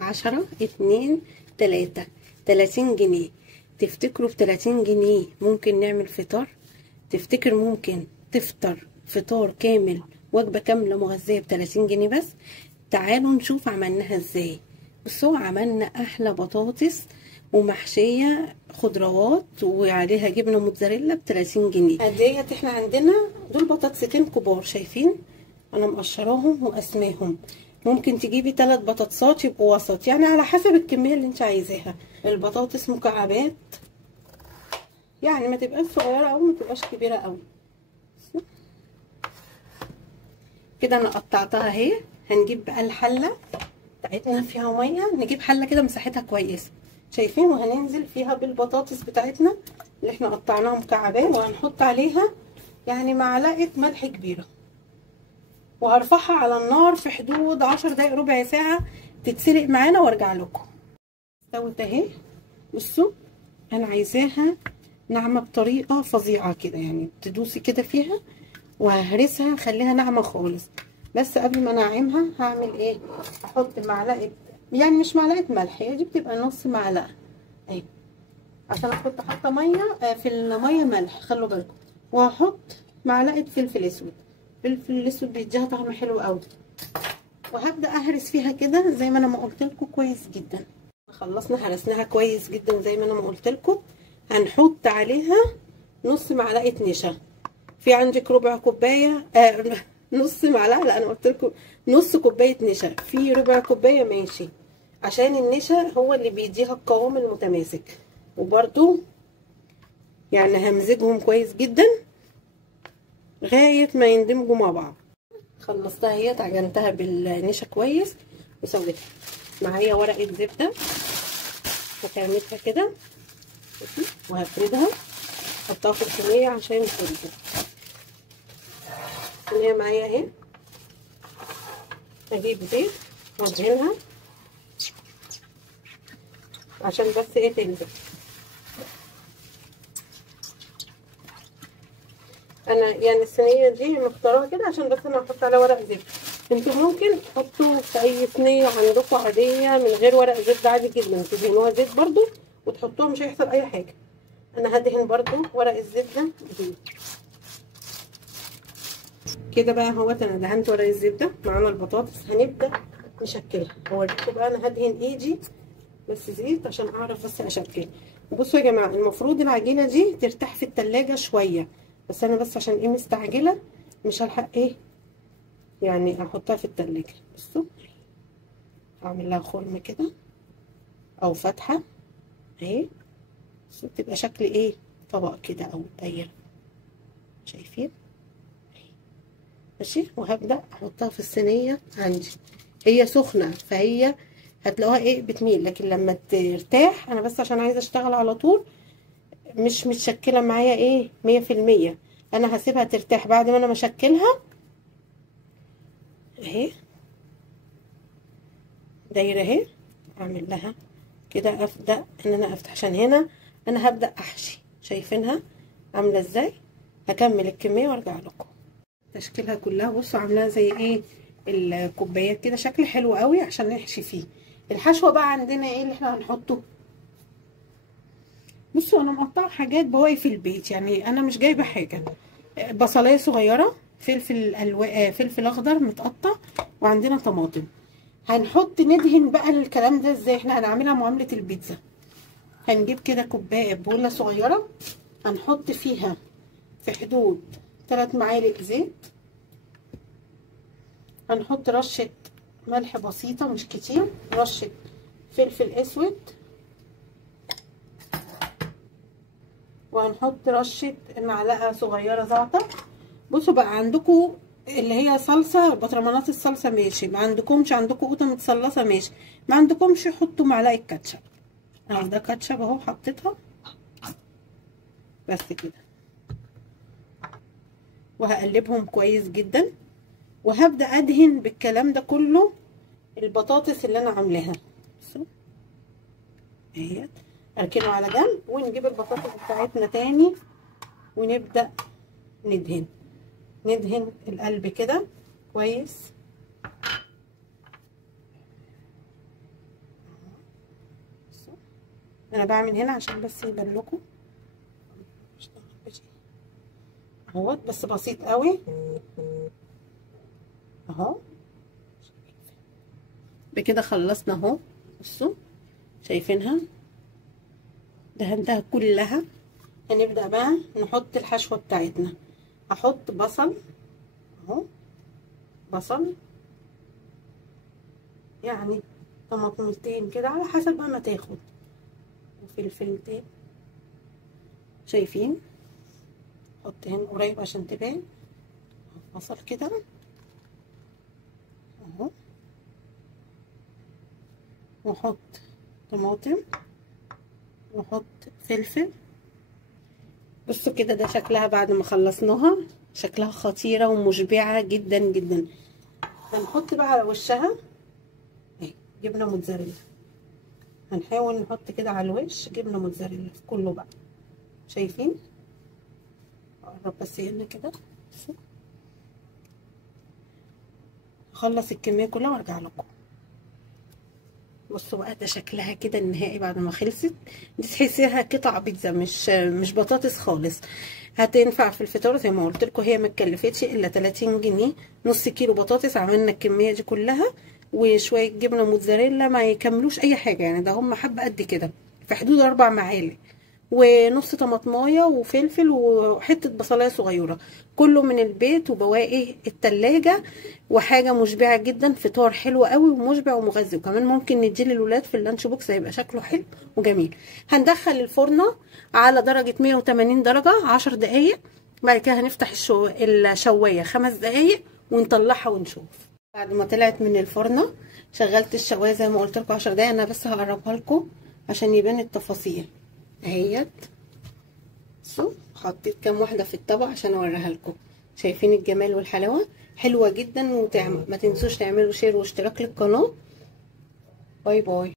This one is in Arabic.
10 2 3 30 جنيه. تفتكروا ب30 جنيه ممكن نعمل فطار؟ تفتكر ممكن تفطر فطار كامل، وجبة كاملة مغذية ب30 جنيه بس؟ تعالوا نشوف عملناها ازاي. بصوا، عملنا احلى بطاطس ومحشية خضروات وعليها جبنة موتزاريلا ب30 جنيه. ديت احنا عندنا دول بطاطستين كبار، شايفين انا مقشراهم وقسماهم. ممكن تجيبي 3 بطاطسات يبقوا وسط، يعني على حسب الكميه اللي انت عايزاها. البطاطس مكعبات، يعني ما تبقاش صغيره او ما تبقاش كبيره قوي كده. انا قطعتها اهي. هنجيب بقى الحله بتاعتنا فيها ميه، نجيب حله كده مساحتها كويسه، شايفين، وهننزل فيها بالبطاطس بتاعتنا اللي احنا قطعناها مكعبات، وهنحط عليها يعني معلقه ملح كبيره، وهرفعها على النار في حدود 10 دقايق ربع ساعه تتسلق معانا وارجع لكم. استوت اهي. بصوا، انا عايزاها ناعمه بطريقه فظيعه كده، يعني تدوسي كده فيها، وههرسها اخليها ناعمه خالص. بس قبل ما انعمها هعمل ايه؟ احط معلقه، يعني مش معلقه ملح، هي دي بتبقى نص معلقه اهي، عشان حاطه ميه في الميه ملح، خلوا بالكم. وهحط معلقه فلفل اسود. الفلفل الاسود بيديها طعم حلو قوي. وهبدا اهرس فيها كده زي ما انا ما قلت لكم كويس جدا. خلصنا هرسناها كويس جدا زي ما انا ما قلت لكم. هنحط عليها نص معلقه نشا. في عندك ربع كوبايه نص معلقه، لا انا قلت لكم نص كوبايه نشا، في ربع كوبايه ماشي، عشان النشا هو اللي بيديها القوام المتماسك. وبرده يعني همزجهم كويس جدا لغايه ما يندمجوا مع بعض. خلصتها اهي، عجنتها بالنشا كويس وسويتها. معايا ورقه زبده هكعملها كده وهفردها، احطها في الصينيه عشان تفرد. الصينيه معايا اهي. اجيب زيت وادهنها عشان بس ايه تلزق. انا يعني الصينيه دي مختارها كده عشان بس انا هحط عليها ورق زبده. انتوا ممكن تحطوا في اي صينيه عندكم عاديه من غير ورق زبده عادي جدا، تدهنوها زيت برضو وتحطوها، مش هيحصل اي حاجه. انا هدهن برضو ورق الزبده دي كده بقى. اهوت انا دهنت ورق الزبده. معانا البطاطس هنبدا نشكلها. هوريكم بقى انا هدهن ايدي بس زيت عشان اعرف بس اشكل. بصوا يا جماعه، المفروض العجينه دي ترتاح في التلاجة شويه، بس انا بس عشان ايه مستعجله مش هلحق ايه يعني احطها في التلاجة. بصوا، هعمل لها خرم كده او فتحه اهي، بصوا تبقى شكل ايه، طبق كده او دايره، شايفين ماشي. وهبدا احطها في الصينيه عندي، هي سخنه فهي هتلاقوها ايه بتميل، لكن لما ترتاح، انا بس عشان عايزه اشتغل على طول مش متشكله معايا ايه 100%. انا هسيبها ترتاح بعد ما انا مشكلها اهي، دايره اهي. اعمل لها كده، ابدا ان انا افتح عشان هنا انا هبدا احشي، شايفينها عامله ازاي. هكمل الكميه وارجع لكم. تشكيلها كلها بصوا عاملاها زي ايه الكوبايات كده، شكل حلو قوي عشان نحشي فيه. الحشوه بقى عندنا ايه اللي احنا هنحطه؟ بصوا انا مقطعه حاجات بواقي في البيت، يعني انا مش جايبه حاجه. بصلايه صغيره، فلفل اخضر متقطع، وعندنا طماطم. هنحط ندهن بقى الكلام ده ازاي. احنا هنعملها معامله البيتزا. هنجيب كده كوبايه بوله صغيره، هنحط فيها في حدود 3 معالق زيت، هنحط رشه ملح بسيطه مش كتير، رشه فلفل اسود، وهنحط رشه معلقه صغيره زعتر. بصوا بقى، عندكم اللي هي صلصه بطرمانات الصلصه ماشي، ما عندكمش، عندكم قوطه متصلصه ماشي، ما عندكمش حطوا معلقه كاتشب. اهو ده كاتشب اهو حطيتها بس كده. وهقلبهم كويس جدا، وهبدا ادهن بالكلام ده كله البطاطس اللي انا عاملاها. بصوا اهي، اركنه على جنب ونجيب البطاطس بتاعتنا تاني ونبدا ندهن القلب كده كويس. انا بعمل هنا عشان بس يبان لكم اهوت، بس بسيط قوي اهو. بكده خلصنا اهو. بصوا شايفينها دهنتها كلها. هنبدأ بقى نحط الحشوة بتاعتنا. هحط بصل اهو، بصل يعني طماطمتين كده على حسب بقى ما تاخد، وفلفلتين شايفين. حط هنا قريب عشان تبان. بصل كده اهو، واحط طماطم واحط فلفل. بصوا كده ده شكلها بعد ما خلصناها، شكلها خطيرة ومشبعة جدا جدا. هنحط بقى على وشها اهي جبنة موتزاريلا. هنحاول نحط كده على الوش جبنة موتزاريلا في كله بقى. شايفين؟ اقرب بس هنا كده. اخلص الكمية كلها وارجع لكم. بصوا بقى ده شكلها كده النهائي بعد ما خلصت. دي تحسيها قطع بيتزا مش بطاطس خالص. هتنفع في الفطار زي ما قلت لكم. هي ما اتكلفتش الا 30 جنيه. نص كيلو بطاطس عملنا الكميه دي كلها، وشويه جبنه موتزاريلا ما يكملوش اي حاجه يعني. ده هم حبه قد كده في حدود 4 معالق، ونص طماطمايه وفلفل وحته بصلايه صغيره، كله من البيت وبواقي التلاجة. وحاجه مشبعه جدا، فطار حلو قوي ومشبع ومغذي، وكمان ممكن نديه للولاد في اللانش بوكس هيبقى شكله حلو وجميل. هندخل الفرن على درجه 180 درجه 10 دقايق. بعد كده هنفتح الشوايه 5 دقايق ونطلعها ونشوف. بعد ما طلعت من الفرن شغلت الشوايه زي ما قلت لكم 10 دقايق. انا بس هقربها لكم عشان يبان التفاصيل اهيت. بصوا حطيت كام واحده في الطبق عشان اوريها لكم. شايفين الجمال والحلاوه؟ حلوه جدا. ما تنسوش تعملوا شير واشتراك للقناه. باي باي.